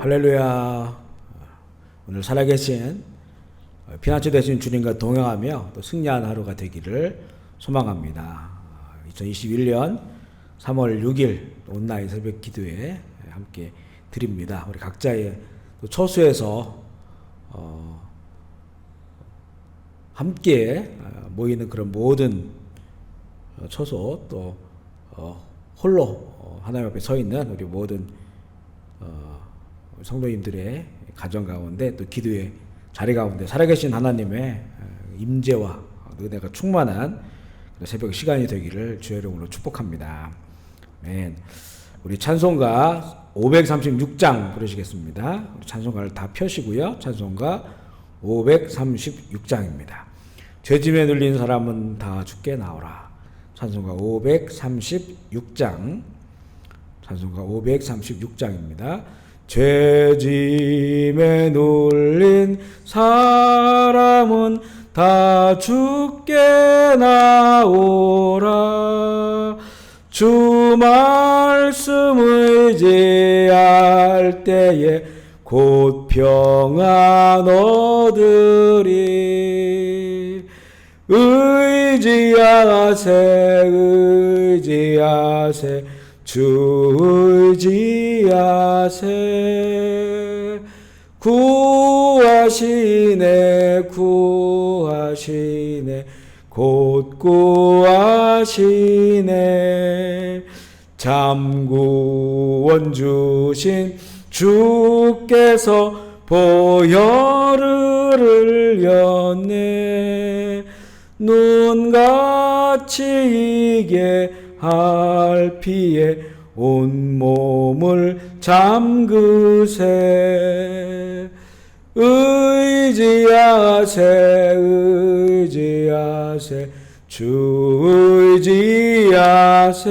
할렐루야. 오늘 살아계신 피난처 되신 주님과 동행하며 또 승리한 하루가 되기를 소망합니다. 2021년 3월 6일 온라인 새벽 기도에 함께 드립니다. 우리 각자의 또 처소에서 함께 모이는 그런 모든 처소 또 홀로 하나님 앞에 서 있는 우리 모든 성도님들의 가정 가운데 또 기도의 자리 가운데 살아계신 하나님의 임재와 은혜가 충만한 새벽 시간이 되기를 주의 이름으로 축복합니다. 아멘. 우리 찬송가 536장 부르시겠습니다. 우리 찬송가를 다 펴시고요. 찬송가 536장입니다. 죄짐에 눌린 사람은 다 주께 나오라. 찬송가 536장. 찬송가 536장입니다. 죄짐에 눌린 사람은 다 주께 나오라. 주 말씀 의지할 때에 곧 평안 얻으리. 의지하세 주 의지하세. 구하시네 곧 구하시네. 잠구원 주신 주께서 보혈을 흘렸네. 눈같이 이게 할 피에 온몸을 잠그세. 의지하세 주 의지하세.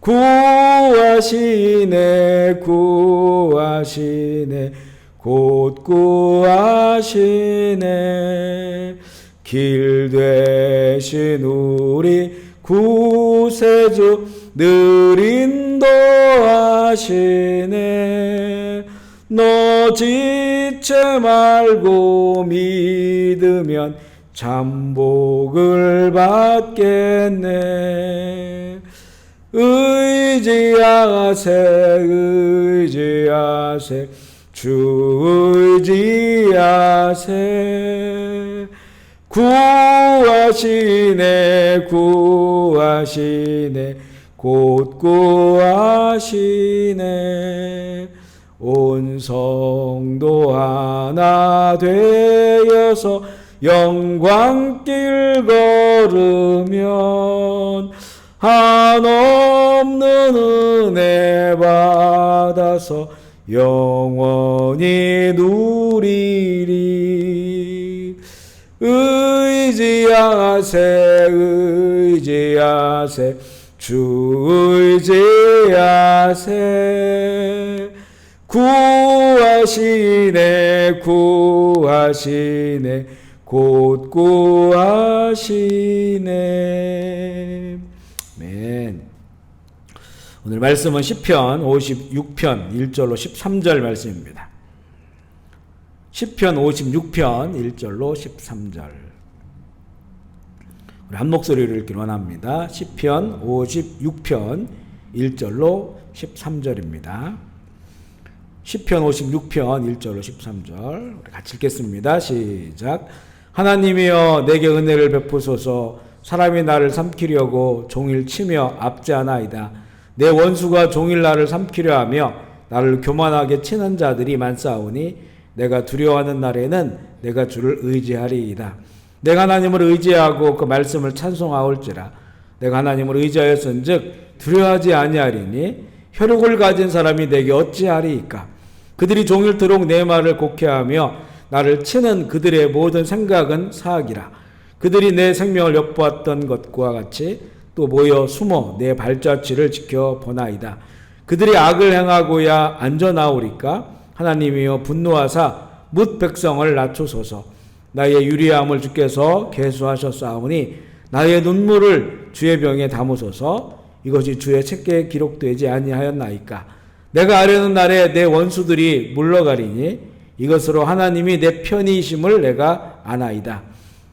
구하시네 곧 구하시네. 길 되신 우리 구세주 늘 인도하시네. 너 지체 말고 믿으면 잠복을 받겠네. 의지하세 주 의지하세. 구하시네 곧 구하시네. 온 성도 하나 되어서 영광길 걸으면 한없는 은혜 받아서 영원히 누리리. 의지하세 주 의지하세. 구하시네 곧 구하시네. 아멘. 오늘 말씀은 시편 56편 1절로 13절 말씀입니다. 시편 56편 1절로 13절. 우리 한 목소리를 읽기 원합니다. 시편 56편 1절로 13절입니다. 시편 56편 1절로 13절 우리 같이 읽겠습니다. 시작. 하나님이여 내게 은혜를 베푸소서. 사람이 나를 삼키려고 종일 치며 압제하나이다. 내 원수가 종일 나를 삼키려 하며 나를 교만하게 치는 자들이 많사오니 내가 두려워하는 날에는 내가 주를 의지하리이다. 내가 하나님을 의지하고 그 말씀을 찬송하올지라. 내가 하나님을 의지하였은즉 두려워하지 아니하리니 혈육을 가진 사람이 내게 어찌하리이까. 그들이 종일토록 내 말을 곡해하며 나를 치는 그들의 모든 생각은 사악이라. 그들이 내 생명을 엿보았던 것과 같이 또 모여 숨어 내 발자취를 지켜보나이다. 그들이 악을 행하고야 앉아나오리까. 하나님이여 분노하사 뭇 백성을 낮추소서. 나의 유리함을 주께서 계수하셨사오니 나의 눈물을 주의 병에 담으소서. 이것이 주의 책계에 기록되지 아니하였나이까. 내가 아뢰는 날에 내 원수들이 물러가리니 이것으로 하나님이 내 편이심을 내가 아나이다.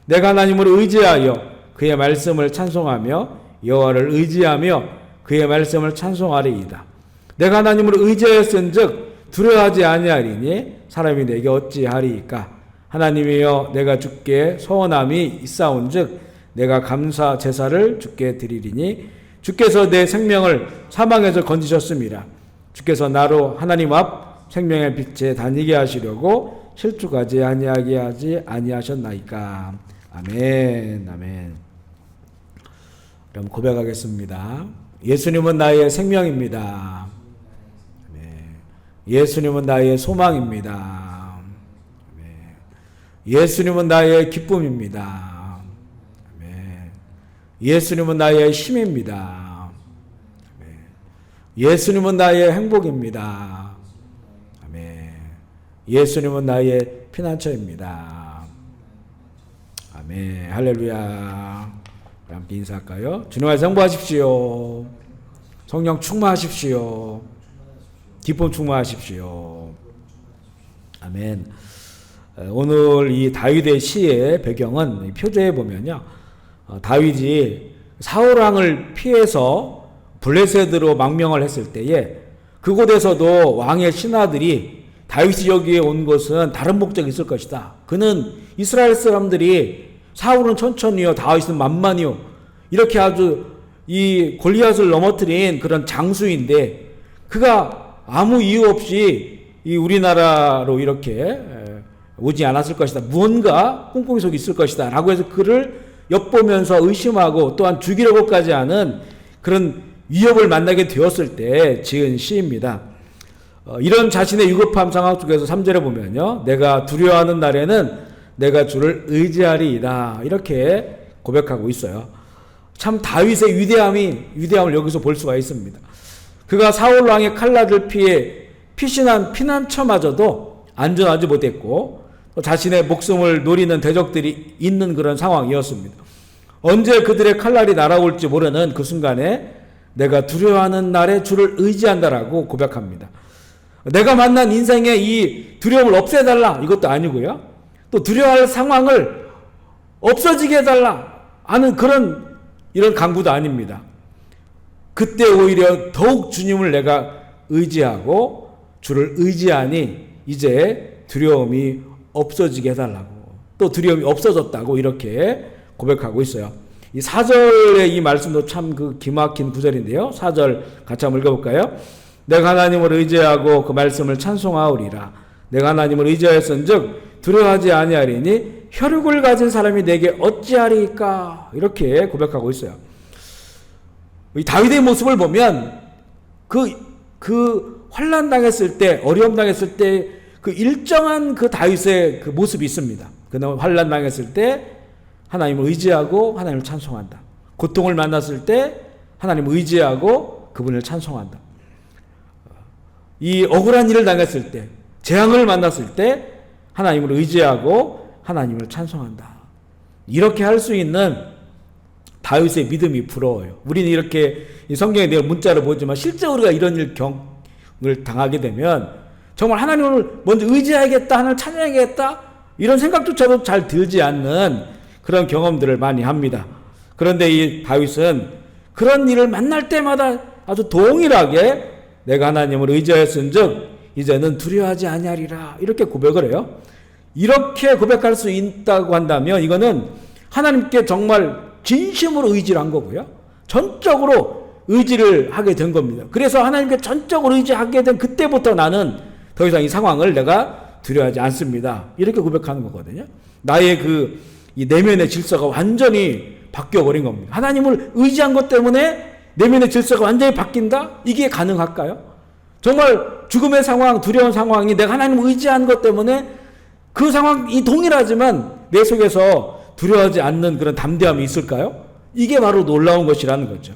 내가 하나님을 의지하여 그의 말씀을 찬송하며 여호와를 의지하며 그의 말씀을 찬송하리이다. 내가 하나님을 의지하였은즉 두려워하지 아니하리니 사람이 내게 어찌하리이까. 하나님이여 내가 주께 서원함이 있사온즉 내가 감사 제사를 주께 드리리니 주께서 내 생명을 사망에서 건지셨습니다. 주께서 나로 하나님 앞 생명의 빛에 다니게 하시려고 실족하지 아니하게 하지 아니하셨나이까. 아멘. 아멘. 그럼 고백하겠습니다. 예수님은 나의 생명입니다. 예수님은 나의 소망입니다. 예수님은 나의 기쁨입니다. 예수님은 나의 힘입니다. 예수님은 나의 행복입니다. 예수님은 나의 피난처입니다. 아멘. 할렐루야. 함께 인사할까요? 주님 안에서 행복하십시오. 성령 충만하십시오. 기쁨 충만하십시오. 아멘. 오늘 이 다윗의 시의 배경은 표제에 보면요, 다윗이 사울왕을 피해서 블레셋으로 망명을 했을 때에 그곳에서도 왕의 신하들이 다윗이 여기에 온 것은 다른 목적이 있을 것이다. 그는 이스라엘 사람들이 사울은 천천히요, 다윗은 만만히요, 이렇게 아주 이 골리앗을 넘어뜨린 그런 장수인데 그가 아무 이유 없이 이 우리나라로 이렇게 오지 않았을 것이다. 무언가 꿍꿍이 속에 있을 것이다. 라고 해서 그를 엿보면서 의심하고 또한 죽이려고까지 하는 그런 위협을 만나게 되었을 때 지은 시입니다. 이런 자신의 위급한 상황 속에서 3절에 보면요, 내가 두려워하는 날에는 내가 주를 의지하리이다. 이렇게 고백하고 있어요. 참 다윗의 위대함을 여기서 볼 수가 있습니다. 그가 사울 왕의 칼날을 피해 피신한 피난처마저도 안전하지 못했고 자신의 목숨을 노리는 대적들이 있는 그런 상황이었습니다. 언제 그들의 칼날이 날아올지 모르는 그 순간에 내가 두려워하는 날에 주를 의지한다라고 고백합니다. 내가 만난 인생의 이 두려움을 없애달라 이것도 아니고요, 또 두려워할 상황을 없어지게 해달라 하는 이런 강구도 아닙니다. 그때 오히려 더욱 주님을 내가 의지하고 주를 의지하니 이제 두려움이 없어지게 해달라고, 또 두려움이 없어졌다고 이렇게 고백하고 있어요. 이 4절의 이 말씀도 참 기막힌 구절인데요. 4절 같이 한번 읽어볼까요? 내가 하나님을 의지하고 그 말씀을 찬송하오리라. 내가 하나님을 의지하였은즉 두려워하지 아니하리니 혈육을 가진 사람이 내게 어찌하리까. 이렇게 고백하고 있어요. 이 다윗의 모습을 보면 그 환난 당했을 때, 어려움 당했을 때 그 일정한 그 다윗의 그 모습이 있습니다. 그는 환난 당했을 때 하나님을 의지하고 하나님을 찬송한다. 고통을 만났을 때 하나님을 의지하고 그분을 찬송한다. 이 억울한 일을 당했을 때, 재앙을 만났을 때 하나님을 의지하고 하나님을 찬송한다. 이렇게 할 수 있는 다윗의 믿음이 부러워요. 우리는 이렇게 성경에 내가 문자를 보지만 실제 우리가 이런 일을 당하게 되면 정말 하나님을 먼저 의지해야겠다, 하나님을 찬양해야겠다 이런 생각조차도 잘 들지 않는 그런 경험들을 많이 합니다. 그런데 이 다윗은 그런 일을 만날 때마다 아주 동일하게 내가 하나님을 의지하였은즉 이제는 두려워하지 아니하리라 이렇게 고백을 해요. 이렇게 고백할 수 있다고 한다면 이거는 하나님께 정말 진심으로 의지를 한 거고요, 전적으로 의지를 하게 된 겁니다. 그래서 하나님께 전적으로 의지하게 된 그때부터 나는 더 이상 이 상황을 내가 두려워하지 않습니다. 이렇게 고백하는 거거든요. 나의 이 내면의 질서가 완전히 바뀌어버린 겁니다. 하나님을 의지한 것 때문에 내면의 질서가 완전히 바뀐다? 이게 가능할까요? 정말 죽음의 상황, 두려운 상황이 내가 하나님을 의지한 것 때문에 그 상황이 동일하지만 내 속에서 두려워하지 않는 그런 담대함이 있을까요? 이게 바로 놀라운 것이라는 거죠.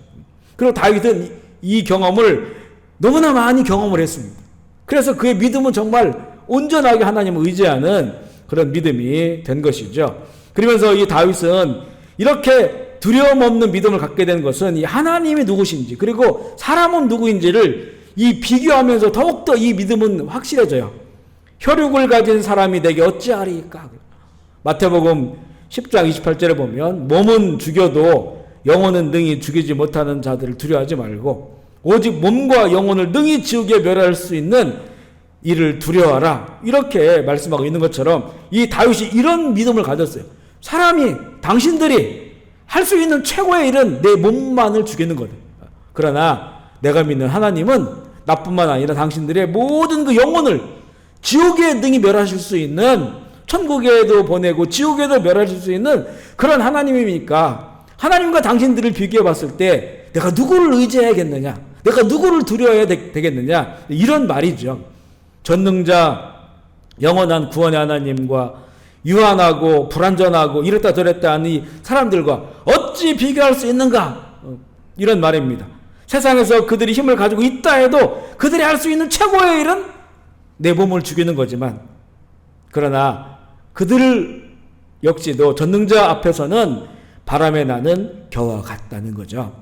그리고 다윗은 이 경험을 너무나 많이 경험을 했습니다. 그래서 그의 믿음은 정말 온전하게 하나님을 의지하는 그런 믿음이 된 것이죠. 그러면서 이 다윗은 이렇게 두려움 없는 믿음을 갖게 된 것은 이 하나님이 누구신지 그리고 사람은 누구인지를 이 비교하면서 더욱더 이 믿음은 확실해져요. 혈육을 가진 사람이 내게 어찌하리까? 마태복음 10장 28절에 보면 몸은 죽여도 영혼은 능히 죽이지 못하는 자들을 두려워하지 말고 오직 몸과 영혼을 능히 지옥에 멸할 수 있는 이를 두려워하라. 이렇게 말씀하고 있는 것처럼 이 다윗이 이런 믿음을 가졌어요. 사람이 당신들이 할 수 있는 최고의 일은 내 몸만을 죽이는 거다. 그러나 내가 믿는 하나님은 나뿐만 아니라 당신들의 모든 그 영혼을 지옥에 능히 멸하실 수 있는, 천국에도 보내고 지옥에도 멸하실 수 있는 그런 하나님이니까 하나님과 당신들을 비교해 봤을 때 내가 누구를 의지해야겠느냐, 내가 누구를 두려워해야 되겠느냐, 이런 말이죠. 전능자 영원한 구원의 하나님과 유한하고 불완전하고 이랬다 저랬다 하는 이 사람들과 어찌 비교할 수 있는가, 이런 말입니다. 세상에서 그들이 힘을 가지고 있다 해도 그들이 할 수 있는 최고의 일은 내 몸을 죽이는 거지만, 그러나 그들 역시도 전능자 앞에서는 바람에 나는 겨와 같다는 거죠.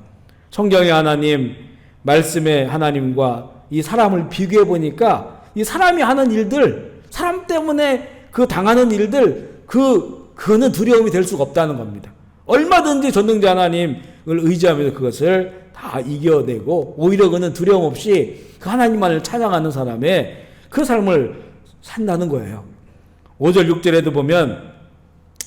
성경의 하나님, 말씀의 하나님과 이 사람을 비교해 보니까 이 사람이 하는 일들, 사람 때문에 그 당하는 일들, 그거는 두려움이 될 수가 없다는 겁니다. 얼마든지 전능자 하나님을 의지하면서 그것을 다 이겨내고 오히려 그는 두려움 없이 그 하나님만을 찬양하는 사람의 그 삶을 산다는 거예요. 5절 6절에도 보면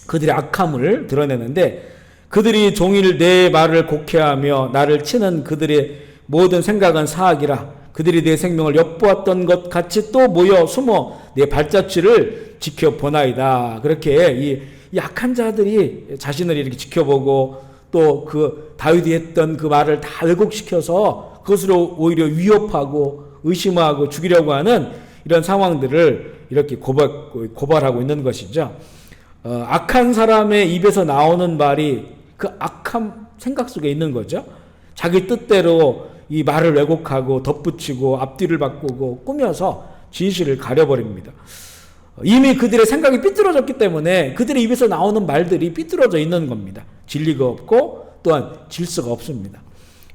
그들의 악함을 드러내는데, 그들이 종일 내 말을 곡해하며 나를 치는 그들의 모든 생각은 사악이라. 그들이 내 생명을 엿보았던 것 같이 또 모여 숨어 내 발자취를 지켜보나이다. 그렇게 이 악한 자들이 자신을 이렇게 지켜보고 또 그 다윗이 했던 그 말을 다 왜곡시켜서 그것으로 오히려 위협하고 의심하고 죽이려고 하는 이런 상황들을 이렇게 고발하고 있는 것이죠. 악한 사람의 입에서 나오는 말이 그 악한 생각 속에 있는 거죠. 자기 뜻대로 이 말을 왜곡하고 덧붙이고 앞뒤를 바꾸고 꾸며서 진실을 가려버립니다. 이미 그들의 생각이 삐뚤어졌기 때문에 그들의 입에서 나오는 말들이 삐뚤어져 있는 겁니다. 진리가 없고 또한 질서가 없습니다.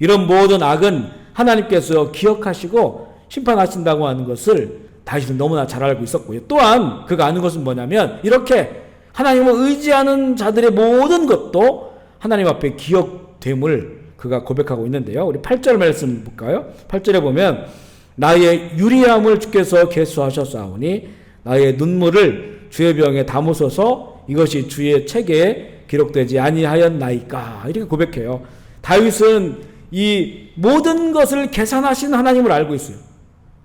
이런 모든 악은 하나님께서 기억하시고 심판하신다고 하는 것을 다윗은 너무나 잘 알고 있었고요. 또한 그가 아는 것은 뭐냐면 이렇게 하나님을 의지하는 자들의 모든 것도 하나님 앞에 기억됨을 그가 고백하고 있는데요. 우리 8절 말씀 볼까요? 8절에 보면 나의 유리함을 주께서 계수하셨사오니 나의 눈물을 주의 병에 담으소서 이것이 주의 책에 기록되지 아니하였나이까. 이렇게 고백해요. 다윗은 이 모든 것을 계산하신 하나님을 알고 있어요.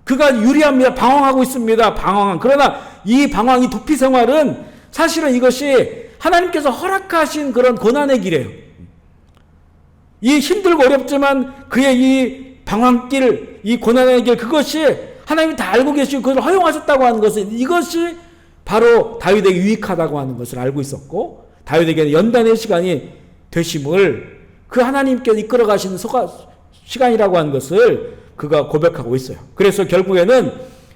그가 유리합니다. 방황하고 있습니다. 그러나 이 방황, 이 도피 생활은 사실은 이것이 하나님께서 허락하신 그런 고난의 길이에요. 이 힘들고 어렵지만 그의 이 방황길, 이 고난의 길, 그것이 하나님이 다 알고 계시고 그것을 허용하셨다고 하는 것은 이것이 바로 다윗에게 유익하다고 하는 것을 알고 있었고, 다윗에게는 연단의 시간이 되심을 그 하나님께서 이끌어 가시는 시간이라고 하는 것을 그가 고백하고 있어요. 그래서 결국에는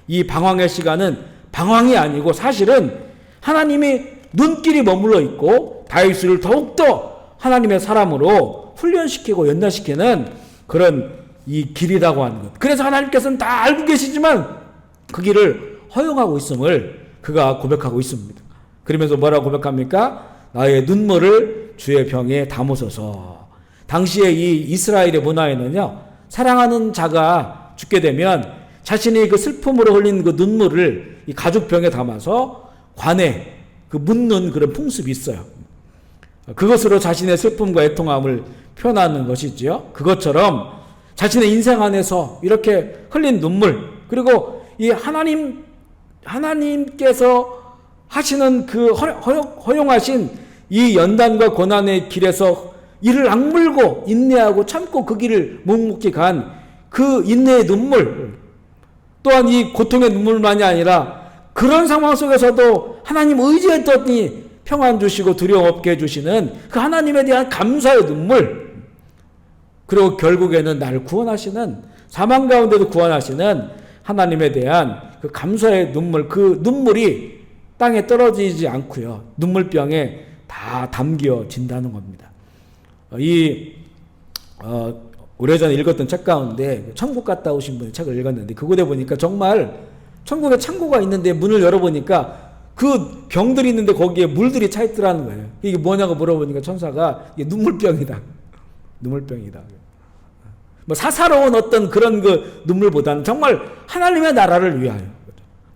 이 방황의 시간은 방황이 아니고 사실은 하나님이 눈길이 머물러 있고 다윗을 더욱더 하나님의 사람으로 훈련시키고 연단시키는 그런 이 길이라고 하는 것. 그래서 하나님께서는 다 알고 계시지만 그 길을 허용하고 있음을 그가 고백하고 있습니다. 그러면서 뭐라고 고백합니까? 나의 눈물을 주의 병에 담으소서. 당시에 이 이스라엘의 문화에는요, 사랑하는 자가 죽게 되면 자신이 그 슬픔으로 흘린 그 눈물을 이 가죽병에 담아서 관에 그 묻는 그런 풍습이 있어요. 그것으로 자신의 슬픔과 애통함을 표현하는 것이지요. 그것처럼 자신의 인생 안에서 이렇게 흘린 눈물, 그리고 이 하나님께서 하시는 그 허용하신 이 연단과 고난의 길에서 이를 악물고 인내하고 참고 그 길을 묵묵히 간 그 인내의 눈물, 또한 이 고통의 눈물만이 아니라 그런 상황 속에서도 하나님 의지했더니 평안 주시고 두려움 없게 해주시는 그 하나님에 대한 감사의 눈물, 그리고 결국에는 나를 구원하시는, 사망 가운데도 구원하시는 하나님에 대한 그 감사의 눈물, 그 눈물이 땅에 떨어지지 않고요, 눈물병에 다 담겨진다는 겁니다. 오래전에 읽었던 책 가운데 천국 갔다 오신 분의 책을 읽었는데 그곳에 보니까 정말 천국에 창고가 있는데 문을 열어보니까 그 병들이 있는데 거기에 물들이 차 있더라는 거예요. 이게 뭐냐고 물어보니까 천사가 이게 눈물병이다. 눈물병이다. 뭐 사사로운 어떤 그런 그 눈물보다는 정말 하나님의 나라를 위하여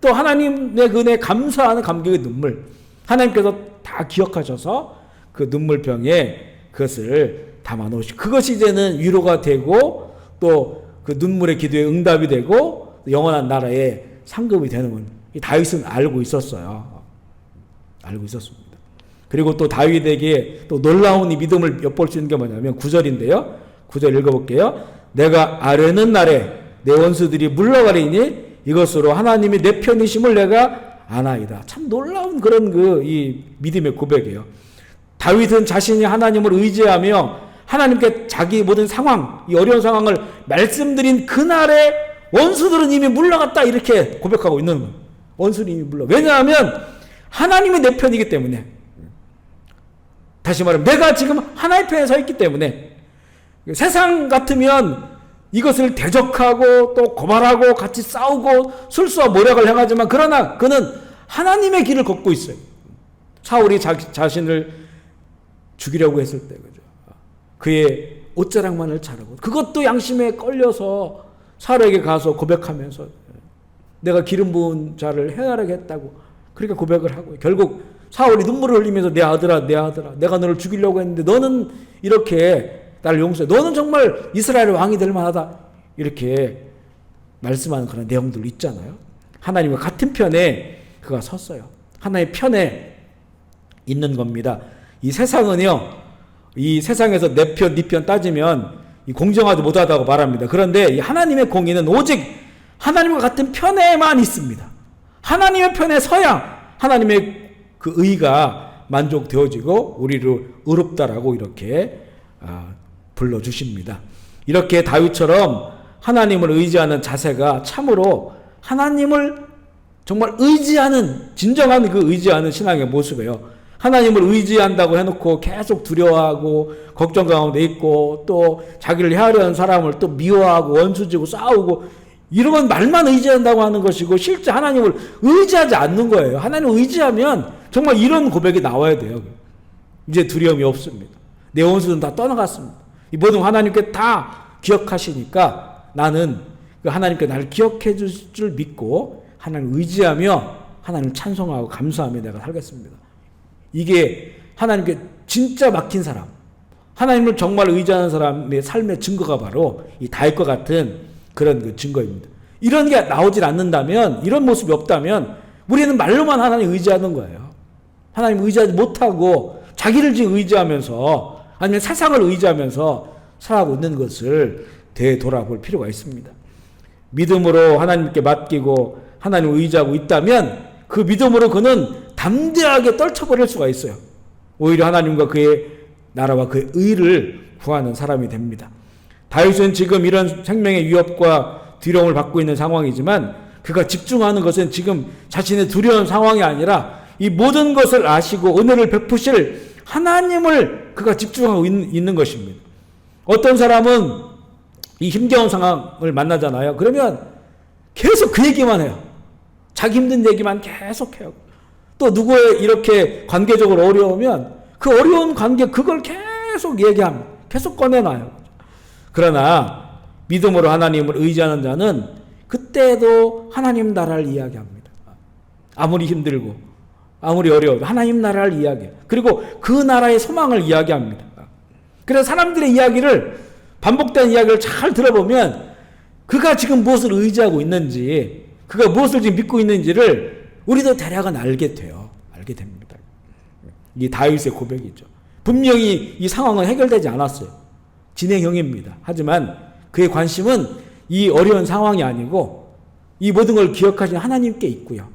또 하나님의 은혜에 감사하는 감격의 눈물, 하나님께서 다 기억하셔서 그 눈물병에 그것을 담아 놓으시고 그것이 이제는 위로가 되고 또 그 눈물의 기도에 응답이 되고 영원한 나라의 상급이 되는 이 다윗은 알고 있었어요. 알고 있었습니다. 그리고 또 다윗에게 또 놀라운 이 믿음을 엿볼 수 있는 게 뭐냐면 9절인데요. 9절 읽어볼게요. 내가 아뢰는 날에 내 원수들이 물러가리니 이것으로 하나님이 내 편이심을 내가 아나이다. 참 놀라운 그런 이 믿음의 고백이에요. 다윗은 자신이 하나님을 의지하며 하나님께 자기 모든 상황, 이 어려운 상황을 말씀드린 그날에 원수들은 이미 물러갔다 이렇게 고백하고 있는 거예요. 원수는 이미 왜냐하면 하나님이 내 편이기 때문에, 다시 말하면 내가 지금 하나의 편에 서 있기 때문에 세상 같으면 이것을 대적하고 또 고발하고 같이 싸우고 술수와 모략을 행하지만 그러나 그는 하나님의 길을 걷고 있어요. 사울이 자신을 죽이려고 했을 때 그죠. 그의 옷자락만을 자르고 그것도 양심에 걸려서 사울에게 가서 고백하면서 내가 기름 부은 자를 행하려고 했다고 그렇게 고백을 하고 결국 사울이 눈물을 흘리면서 내 아들아 내가 너를 죽이려고 했는데 너는 이렇게 나를 용서해. 너는 정말 이스라엘의 왕이 될 만하다. 이렇게 말씀하는 그런 내용들 있잖아요. 하나님과 같은 편에 그가 섰어요. 하나님의 편에 있는 겁니다. 이 세상은요. 이 세상에서 내 편, 네 편 따지면 공정하지 못하다고 말합니다. 그런데 이 하나님의 공의는 오직 하나님과 같은 편에만 있습니다. 하나님의 편에 서야 하나님의 그 의가 만족되어지고 우리를 의롭다라고 이렇게 불러주십니다. 이렇게 다윗처럼 하나님을 의지하는 자세가 참으로 하나님을 정말 의지하는 진정한 그 의지하는 신앙의 모습이에요. 하나님을 의지한다고 해놓고 계속 두려워하고 걱정 가운데 있고 또 자기를 해하려는 사람을 또 미워하고 원수지고 싸우고 이런 말만 의지한다고 하는 것이고 실제 하나님을 의지하지 않는 거예요. 하나님을 의지하면 정말 이런 고백이 나와야 돼요. 이제 두려움이 없습니다. 내 원수는 다 떠나갔습니다. 이 모든 하나님께 다 기억하시니까 나는 그 하나님께 나를 기억해 줄 줄 믿고 하나님을 의지하며 하나님을 찬송하고 감사하며 내가 살겠습니다. 이게 하나님께 진짜 막힌 사람, 하나님을 정말 의지하는 사람의 삶의 증거가 바로 이 다윗과 같은 그런 그 증거입니다. 이런 게 나오질 않는다면, 이런 모습이 없다면 우리는 말로만 하나님 의지하는 거예요. 하나님 의지하지 못하고 자기를 지금 의지하면서 아니면 세상을 의지하면서 살아가고 있는 것을 되돌아볼 필요가 있습니다. 믿음으로 하나님께 맡기고 하나님을 의지하고 있다면 그 믿음으로 그는 담대하게 떨쳐버릴 수가 있어요. 오히려 하나님과 그의 나라와 그의 의를 구하는 사람이 됩니다. 다윗은 지금 이런 생명의 위협과 두려움을 받고 있는 상황이지만 그가 집중하는 것은 지금 자신의 두려운 상황이 아니라 이 모든 것을 아시고 은혜를 베푸실 하나님을 그가 집중하고 있는 것입니다. 어떤 사람은 이 힘겨운 상황을 만나잖아요. 그러면 계속 그 얘기만 해요. 자기 힘든 얘기만 계속 해요. 또 누구의 이렇게 관계적으로 어려우면 그 어려운 관계 그걸 계속 얘기합니다. 계속 꺼내놔요. 그러나 믿음으로 하나님을 의지하는 자는 그때도 하나님 나라를 이야기합니다. 아무리 힘들고 아무리 어려워도 하나님 나라를 이야기해요. 그리고 그 나라의 소망을 이야기합니다. 그래서 사람들의 이야기를 반복된 이야기를 잘 들어보면 그가 지금 무엇을 의지하고 있는지 그가 무엇을 지금 믿고 있는지를 우리도 대략은 알게 돼요. 알게 됩니다. 이 다윗의 고백이죠. 분명히 이 상황은 해결되지 않았어요. 진행형입니다. 하지만 그의 관심은 이 어려운 상황이 아니고 이 모든 걸 기억하신 하나님께 있고요.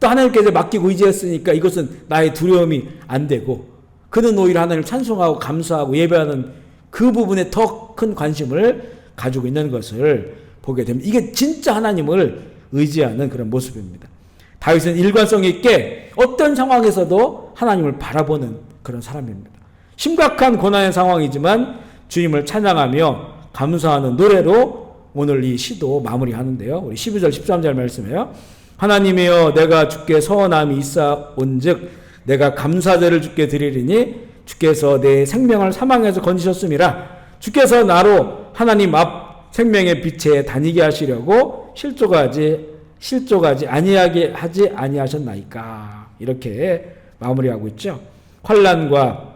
또 하나님께 맡기고 의지했으니까 이것은 나의 두려움이 안 되고 그는 오히려 하나님을 찬송하고 감사하고 예배하는 그 부분에 더 큰 관심을 가지고 있는 것을 보게 됩니다. 이게 진짜 하나님을 의지하는 그런 모습입니다. 다윗은 일관성 있게 어떤 상황에서도 하나님을 바라보는 그런 사람입니다. 심각한 고난의 상황이지만 주님을 찬양하며 감사하는 노래로 오늘 이 시도 마무리하는데요. 우리 12절 13절 말씀이에요. 하나님이여 내가 주께 서원함이 있사온즉 내가 감사제를 주께 드리리니 주께서 내 생명을 사망에서 건지셨음이라. 주께서 나로 하나님 앞 생명의 빛에 다니게 하시려고 실족하지 아니하게 하지 아니하셨나이까. 이렇게 마무리하고 있죠. 환난과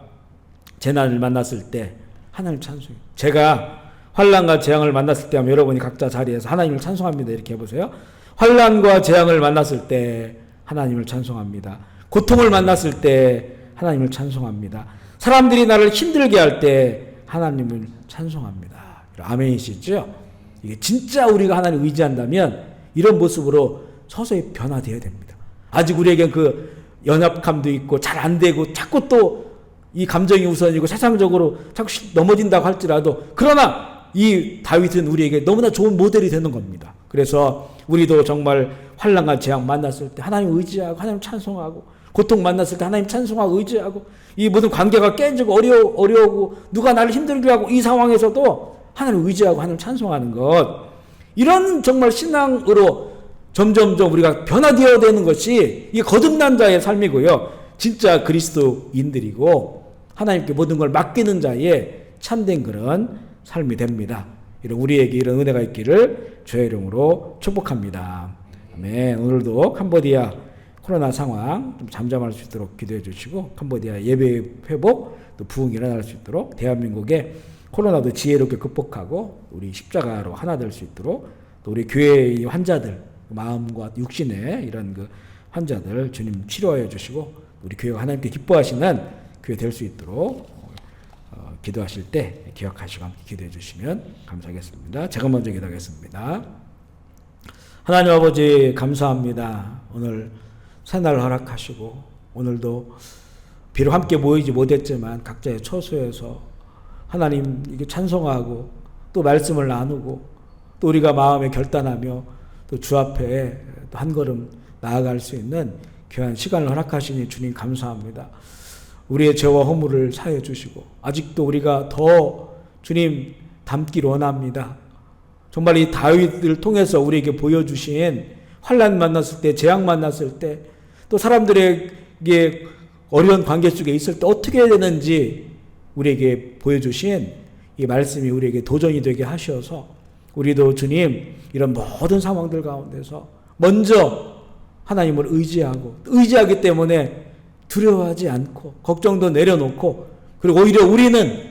재난을 만났을 때 하나님을 찬송해요. 제가 환난과 재앙을 만났을 때 하면 여러분이 각자 자리에서 하나님을 찬송합니다. 이렇게 해보세요. 환난과 재앙을 만났을 때 하나님을 찬송합니다. 고통을 만났을 때 하나님을 찬송합니다. 사람들이 나를 힘들게 할 때 하나님을 찬송합니다. 아멘이시죠? 이게 진짜 우리가 하나님을 의지한다면 이런 모습으로 서서히 변화되어야 됩니다. 아직 우리에겐 그 연약함도 있고 잘 안 되고 자꾸 또 이 감정이 우선이고 세상적으로 자꾸 넘어진다고 할지라도 그러나 이 다윗은 우리에게 너무나 좋은 모델이 되는 겁니다. 그래서 우리도 정말 환난과 재앙 만났을 때 하나님 의지하고 하나님 찬송하고 고통 만났을 때 하나님 찬송하고 의지하고 이 모든 관계가 깨지고 어려우고 누가 나를 힘들게 하고 이 상황에서도 하나님 의지하고 하나님 찬송하는 것, 이런 정말 신앙으로 점점점 우리가 변화되어야 되는 것이 이게 거듭난 자의 삶이고요. 진짜 그리스도인들이고 하나님께 모든 걸 맡기는 자의 참된 그런 삶이 됩니다. 이런 우리에게 이런 은혜가 있기를 주의 이름으로 축복합니다. 아멘. 오늘도 캄보디아 코로나 상황 좀 잠잠할 수 있도록 기도해 주시고 캄보디아 예배 회복 또 부흥이 일어날 수 있도록 대한민국의 코로나도 지혜롭게 극복하고 우리 십자가로 하나 될 수 있도록 또 우리 교회의 환자들 마음과 육신의 이런 그 환자들 주님 치료하여 주시고 우리 교회가 하나님께 기뻐하시는 교회 될 수 있도록 기도하실 때 기억하시고 함께 기도해 주시면 감사하겠습니다. 제가 먼저 기도하겠습니다. 하나님 아버지 감사합니다. 오늘 새날 허락하시고 오늘도 비록 함께 모이지 못했지만 각자의 처소에서 하나님 이게 찬송하고 또 말씀을 나누고 또 우리가 마음에 결단하며 또 주 앞에 또 한 걸음 나아갈 수 있는 귀한 시간을 허락하시니 주님 감사합니다. 우리의 죄와 허물을 사해 주시고 아직도 우리가 더 주님 닮길 원합니다. 정말 이 다윗을 통해서 우리에게 보여주신 환난 만났을 때, 재앙 만났을 때, 또 사람들에게 어려운 관계 속에 있을 때 어떻게 해야 되는지 우리에게 보여주신 이 말씀이 우리에게 도전이 되게 하셔서 우리도 주님 이런 모든 상황들 가운데서 먼저 하나님을 의지하기 때문에 두려워하지 않고 걱정도 내려놓고 그리고 오히려 우리는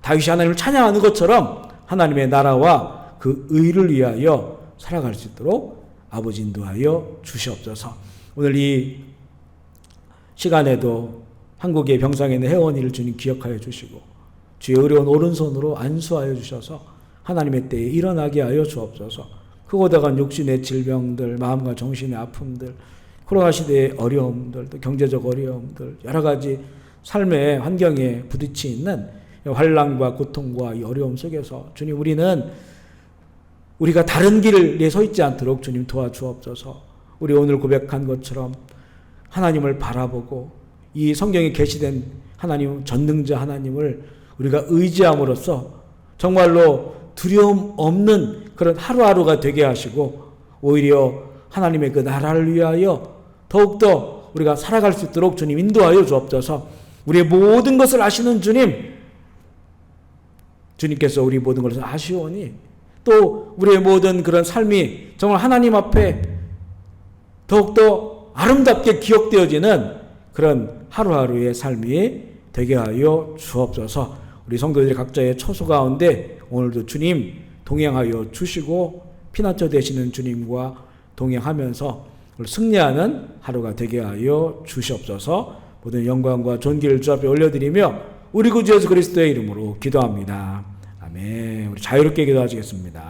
다윗이 하나님을 찬양하는 것처럼 하나님의 나라와 그 의를 위하여 살아갈 수 있도록 아버지 인도하여 주시옵소서. 오늘 이 시간에도 한국의 병상에 있는 회원이를 주님 기억하여 주시고 주의 의로운 오른손으로 안수하여 주셔서 하나님의 때에 일어나게 하여 주옵소서. 크고 작은 육신의 질병들, 마음과 정신의 아픔들, 코로나 시대의 어려움들, 또 경제적 어려움들, 여러 가지 삶의 환경에 부딪히는 환난과 고통과 이 어려움 속에서 주님 우리가 다른 길에 서 있지 않도록 주님 도와주옵소서. 우리 오늘 고백한 것처럼 하나님을 바라보고 이 성경에 계시된 하나님 전능자 하나님을 우리가 의지함으로써 정말로 두려움 없는 그런 하루하루가 되게 하시고 오히려 하나님의 그 나라를 위하여 더욱더 우리가 살아갈 수 있도록 주님 인도하여 주옵소서. 우리의 모든 것을 아시는 주님께서 우리 모든 것을 아시오니 또 우리의 모든 그런 삶이 정말 하나님 앞에 더욱더 아름답게 기억되어지는 그런 하루하루의 삶이 되게 하여 주옵소서. 우리 성도들이 각자의 처소 가운데 오늘도 주님 동행하여 주시고 피난처 되시는 주님과 동행하면서 승리하는 하루가 되게 하여 주시옵소서. 모든 영광과 존귀를 주 앞에 올려드리며 우리 구주 예수 그리스도의 이름으로 기도합니다. 아멘. 우리 자유롭게 기도하시겠습니다.